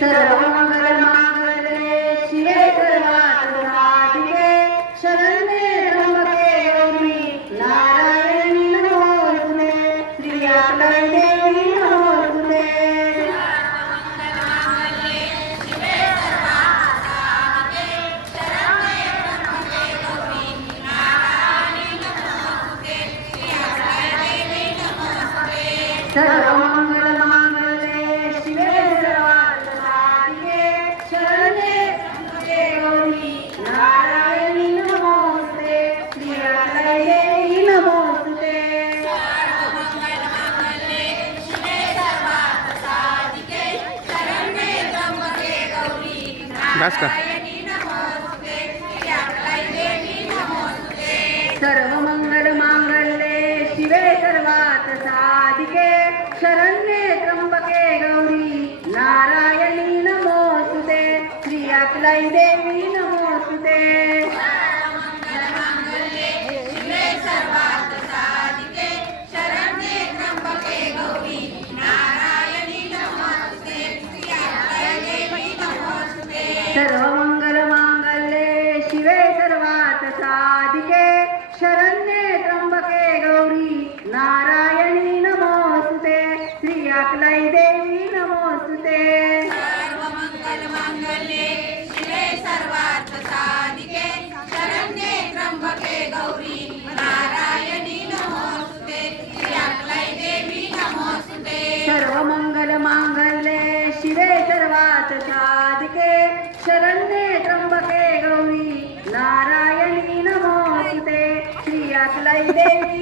सर्वमंगलमांगल्ये शिवे सर्वार्थसाधिके शरण्ये त्र्यंबके गौरी नारायणी नमोस्तुते श्रीयात्रे देवी नमोस्तुते सर्वमंगलमांगल्ये शिवे सर्वार्थसाधिके शरण्ये त्र्यंबके गौरी नारायणी नमोस्तुते श्रीयात्रे देवी नमोस्तुते बस का सर्वमंगलमांगल्ये शिवे सर्वार्थसाधिके शरण्ये त्र्यंबके गौरी नारायणी नमोस्तुते श्रीयात्रे देवी नमोस्तुते सर्वमंगलमांगल्ये शिवे सर्वार्थसाधिके शरण्ये त्र्यंबके गौरी नारायणी नमोस्तुते श्रीयात्रे देवी नमोस्तुते सर्वमंगलमांगल्ये शिवे सर्वार्थसाधिके शरण्ये त्र्यंबके गौरी नारायणी नमोस्तुते श्रीयात्रे देवी नमोस्तुते सर्वमंगलमांगल्ये शिवे सर्वार्थसाधिके शरण्ये त्र्यंबके गौरी नारायणी नमोस्तुते श्रीयात्रे देवी